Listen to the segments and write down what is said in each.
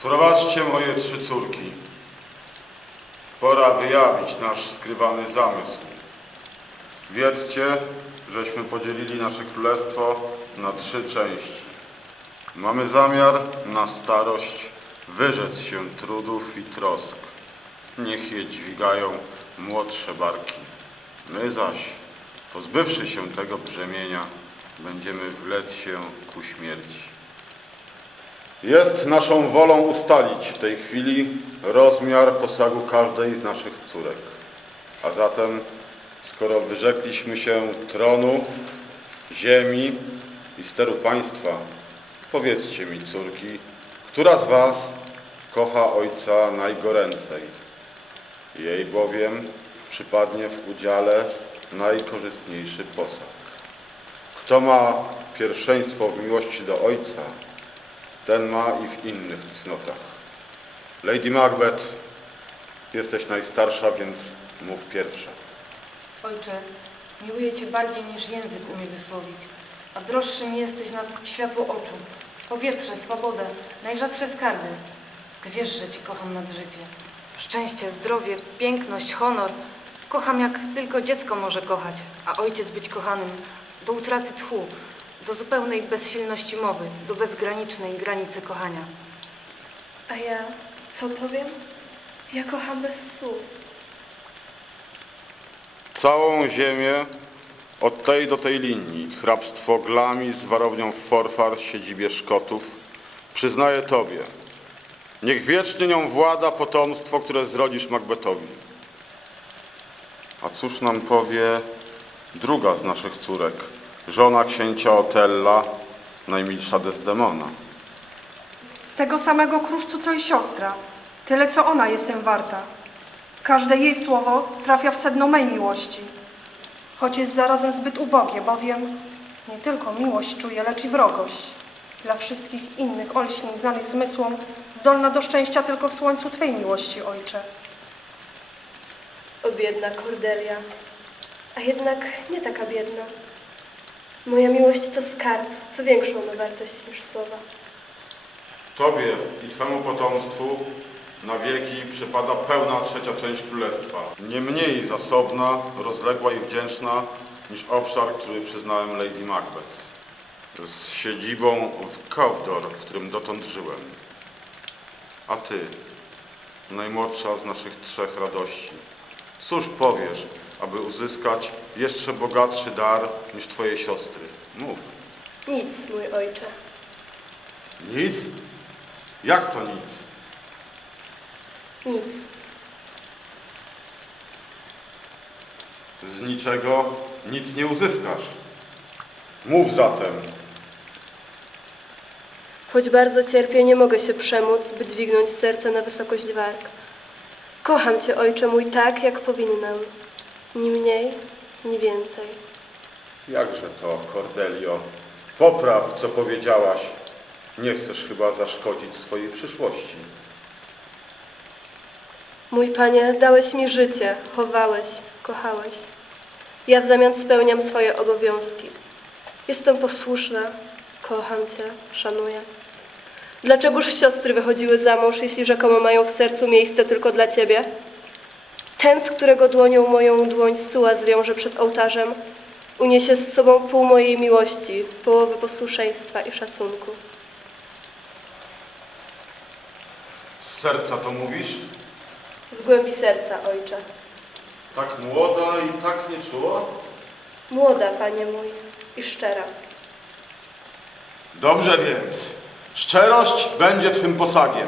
Sprowadźcie moje trzy córki. Pora wyjawić nasz skrywany zamysł. Wiedzcie, żeśmy podzielili nasze królestwo na trzy części. Mamy zamiar na starość wyrzec się trudów i trosk. Niech je dźwigają młodsze barki. My zaś, pozbywszy się tego brzemienia, będziemy wlec się ku śmierci. Jest naszą wolą ustalić w tej chwili rozmiar posagu każdej z naszych córek. A zatem, skoro wyrzekliśmy się tronu, ziemi i steru państwa, powiedzcie mi, córki, która z was kocha ojca najgoręcej? Jej bowiem przypadnie w udziale najkorzystniejszy posag. Kto ma pierwszeństwo w miłości do ojca, ten ma i w innych cnotach. Lady Macbeth, jesteś najstarsza, więc mów pierwsza. Ojcze, miłuję Cię bardziej niż język umie wysłowić, a droższy mi jesteś nad światło oczu, powietrze, swobodę, najrzadsze skarby. Ty wiesz, że Cię kocham nad życie. Szczęście, zdrowie, piękność, honor. Kocham jak tylko dziecko może kochać, a ojciec być kochanym do utraty tchu, do zupełnej bezsilności mowy, do bezgranicznej granicy kochania. A ja co powiem? Ja kocham bez słów. Całą ziemię od tej do tej linii, hrabstwo Glami z warownią w Forfar, siedzibie Szkotów, przyznaję Tobie. Niech wiecznie nią włada potomstwo, które zrodzisz Macbethowi. A cóż nam powie druga z naszych córek, żona księcia Otella, najmilsza Desdemona. Z tego samego kruszcu co i siostra. Tyle co ona jestem warta. Każde jej słowo trafia w sedno mej miłości. Choć jest zarazem zbyt ubogie, bowiem nie tylko miłość czuję, lecz i wrogość. Dla wszystkich innych olśnień znanych zmysłom, zdolna do szczęścia tylko w słońcu Twej miłości, Ojcze. O biedna Cordelia. A jednak nie taka biedna. Moja miłość to skarb, co większą ma wartość niż słowa. Tobie i Twemu potomstwu na wieki przypada pełna trzecia część królestwa. Nie mniej zasobna, rozległa i wdzięczna niż obszar, który przyznałem Lady Macbeth. Z siedzibą w Cawdor, w którym dotąd żyłem. A Ty, najmłodsza z naszych trzech radości, cóż powiesz, aby uzyskać jeszcze bogatszy dar niż Twoje siostry? Mów. Nic, mój ojcze. Nic? Jak to nic? Nic. Z niczego nic nie uzyskasz. Mów zatem. Choć bardzo cierpię, nie mogę się przemóc, by dźwignąć serce na wysokość warg. Kocham Cię, ojcze mój, tak, jak powinnam. Ni mniej, ni więcej. Jakże to, Cordelio? Popraw, co powiedziałaś. Nie chcesz chyba zaszkodzić swojej przyszłości. Mój Panie, dałeś mi życie, chowałeś, kochałeś. Ja w zamian spełniam swoje obowiązki. Jestem posłuszna, kocham Cię, szanuję. Dlaczegoż siostry wychodziły za mąż, jeśli rzekomo mają w sercu miejsce tylko dla Ciebie? Ten, z którego dłonią moją dłoń stuła zwiąże przed ołtarzem, uniesie z sobą pół mojej miłości, połowy posłuszeństwa i szacunku. Z serca to mówisz? Z głębi serca, ojcze. Tak młoda i tak nieczuła? Młoda, Panie mój, i szczera. Dobrze więc. Szczerość będzie Twym posagiem.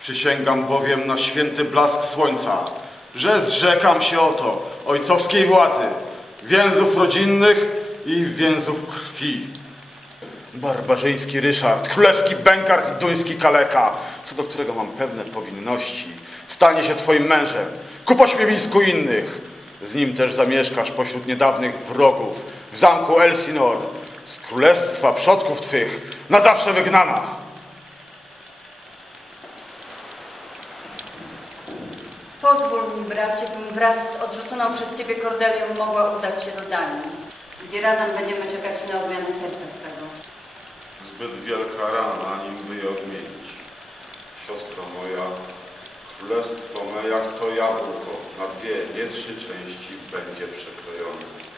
Przysięgam bowiem na święty blask słońca, że zrzekam się oto ojcowskiej władzy, więzów rodzinnych i więzów krwi. Barbarzyński Ryszard, królewski bękart i duński kaleka, co do którego mam pewne powinności, stanie się Twoim mężem ku pośmiewisku innych. Z nim też zamieszkasz pośród niedawnych wrogów w zamku Elsinor, z królestwa przodków Twych, na zawsze wygnana. Pozwól mi, bracie, bym wraz z odrzuconą przez ciebie Kordelią mogła udać się do Danii, gdzie razem będziemy czekać na odmianę serca twego. Zbyt wielka rana, nim by je odmienić. siostro moja, królestwo me jak to jabłko, na dwie, nie trzy części będzie przekrojone.